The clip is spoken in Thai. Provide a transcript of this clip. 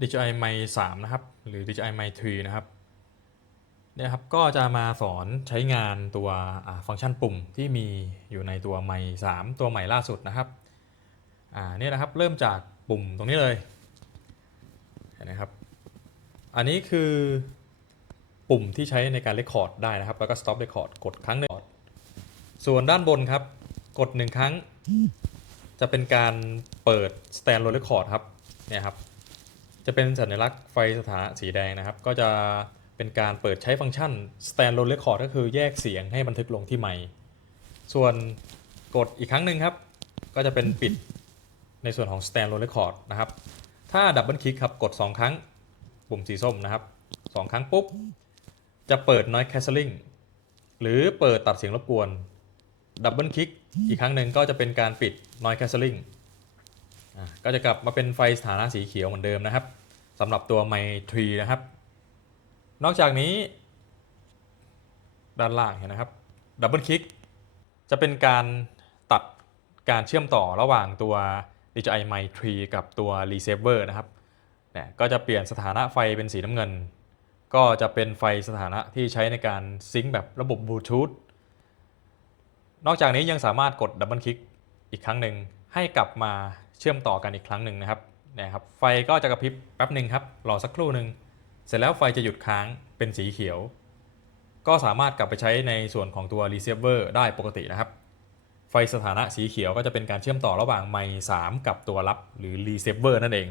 DJI m i 3นะครับ หรือ DJI m i 3นะครับเนี่ยครับก็จะมาสอนใช้งานตัวฟังก์ชันปุ่มที่มีอยู่ในตัว Mic 3ตัวใหม่ล่าสุดนะครับอ่าเนี่ยนะครับเริ่มจากปุ่มตรงนี้เลยเห็นไหมครับอันนี้คือปุ่มที่ใช้ในการ Record ได้นะครับ แล้วก็ Stop Record กดครั้งหนึ่งส่วนด้านบนครับ กดหนึ่งครั้ง จะเป็นการเปิด Stand Record ครับเนี่ยครับ จะเป็นสัญลักษณ์ไฟสถานะสีแดงนะครับ ก็จะเป็นการเปิดใช้ฟังก์ชัน Stand Roll Record ก็คือแยกเสียงให้บันทึกลงที่ไมค์ส่วนกดอีกครั้งหนึ่งครับ ก็จะเป็นปิดในส่วนของ Stand Roll Record นะครับ ถ้าดับเบิลคลิกครับ กด 2 ครั้ง ปุ่มสีส้มนะครับ 2 ครั้งปุ๊บ จะเปิด Noise Cancelling หรือเปิดตัดเสียงรบกวน ดับเบิลคลิกอีกครั้งหนึ่งก็จะเป็นการปิด Noise Cancelling ก็จะกลับมาเป็นไฟสถานะสีเขียวเหมือนเดิมนะครับสำหรับตัว m i 3นะครับ นอกจากนี้ ด้านล่างเห็นนะครับดับเบิลคลิกจะเป็นการตัดการเชื่อมต่อระหว่างตัว DJI Mic 3กับตัว Receiver นะครับเนี่ยก็จะเปลี่ยนสถานะไฟเป็นสีน้ำเงิน ก็จะเป็นไฟสถานะที่ใช้ในการซิงค์แบบระบบบลูทูธนอกจากนี้ยังสามารถกดดับเบิลคลิกอีกครั้งหนึ่งให้กลับมา เชื่อมต่อกันอีกครั้งหนึ่งนะครับนะครับ ไฟก็จะกระพริบแป๊บหนึ่งครับรอสักครู่หนึ่งเสร็จแล้วไฟจะหยุดค้างเป็นสีเขียว ก็สามารถกลับไปใช้ในส่วนของตัว receiver ได้ปกตินะครับ ไฟสถานะสีเขียวก็จะเป็นการเชื่อมต่อระหว่างไมค์3กับตัวรับหรือ receiver นั่นเอง